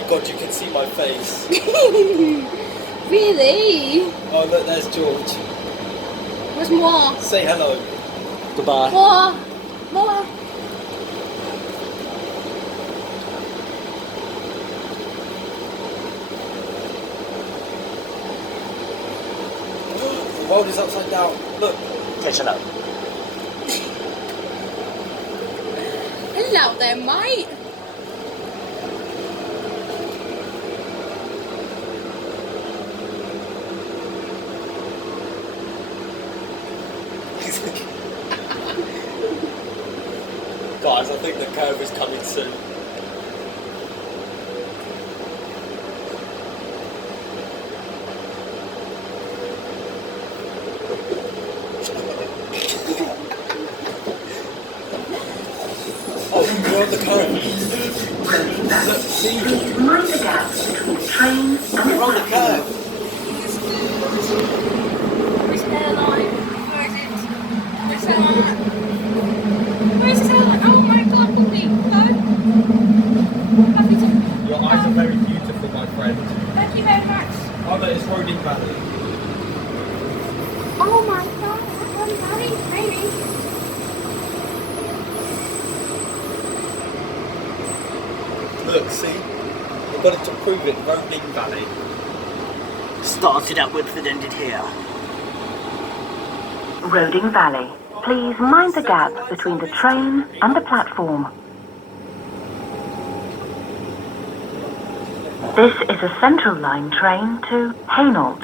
my god, you can see my face. Really? Oh look, there's George. Where's moi? Say hello. Goodbye. Moi. Moi. The world is upside down. Look. Say hello. Hello there, mate. Guys, I think the curve is coming soon. Oh, we're on the curve. Look, see? Mind the gap between the train and We're on the curve. Where's the airline? Where is it? Where's the airline? Where's the airline? Oh my god, Bobby, no. Lovely to... Your eyes are very beautiful, my friend. Thank you very much. Oh, no, it's Roading Valley. Oh my god, maybe. Look, see? We've got it to prove it, Roading Valley. Started at Woodford, ended here. Roading Valley. Please mind the gap between the train and the platform. This is a Central Line train to Hainault.